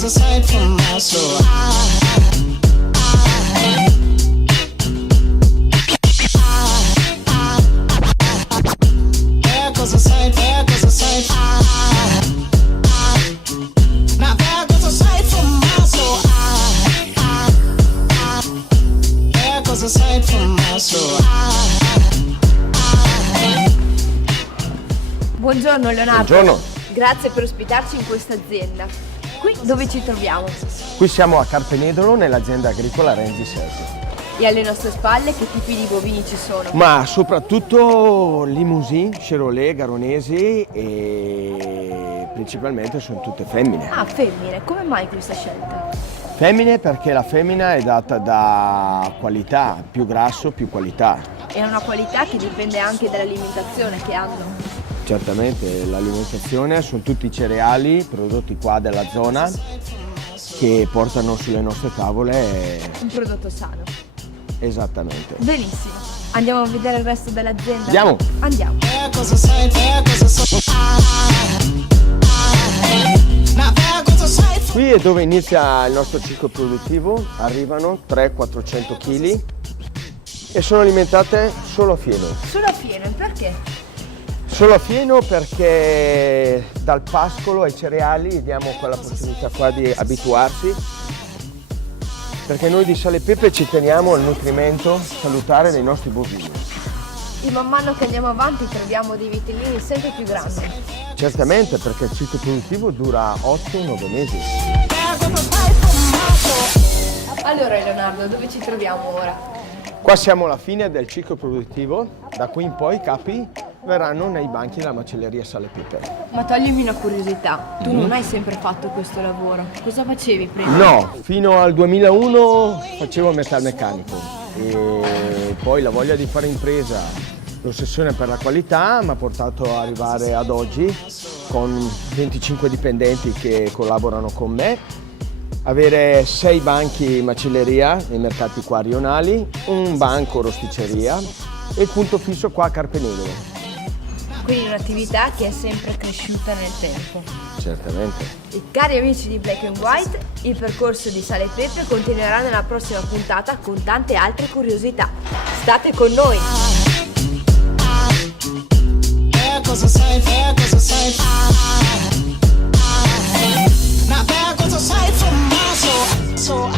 Aside from my soul, there goes a sight, there goes a sight. Now there goes a sight from my soul. There goes a sight from my soul. Buongiorno Leonardo. Buongiorno. Grazie per ospitarci in questa azienda. Qui dove ci troviamo? Qui siamo a Carpenedolo nell'azienda agricola Renzi Sergio. E alle nostre spalle che tipi di bovini ci sono? Ma soprattutto Limousin, Charolais, Garonesi e principalmente sono tutte femmine. Ah, femmine, come mai questa scelta? Femmine perché la femmina è data da qualità, più grasso, più qualità. È una qualità che dipende anche dall'alimentazione che hanno. Certamente l'alimentazione sono tutti cereali prodotti qua della zona che portano sulle nostre tavole. Un prodotto sano. Esattamente. Benissimo. Andiamo a vedere il resto dell'azienda? Andiamo. Andiamo. Qui è dove inizia il nostro ciclo produttivo, arrivano 300-400 kg e sono alimentate solo a fieno. Solo a fieno, perché? Solo a fieno perché dal pascolo ai cereali diamo quella possibilità qua di abituarsi, perché noi di Sale e Pepe ci teniamo al nutrimento salutare dei nostri bovini. E man mano che andiamo avanti troviamo dei vitellini sempre più grandi. Certamente perché il ciclo produttivo dura 8-9 mesi. Allora Leonardo, dove ci troviamo ora? Qua siamo alla fine del ciclo produttivo, da qui in poi i capi verranno nei banchi della macelleria Sale e Pepe. Ma toglimi una curiosità, tu non hai sempre fatto questo lavoro, cosa facevi prima? No, fino al 2001 facevo il metalmeccanico e poi la voglia di fare impresa, l'ossessione per la qualità mi ha portato ad arrivare ad oggi con 25 dipendenti che collaborano con me, avere 6 banchi macelleria nei mercati qua rionali, un banco rosticceria e il punto fisso qua a Carpenedolo. Quindi un'attività che è sempre cresciuta nel tempo. Certamente. E cari amici di Black and White, il percorso di Sale e Pepe continuerà nella prossima puntata con tante altre curiosità. State con noi! There goes a sight, there goes a sight. Now there goes a sight from my soul.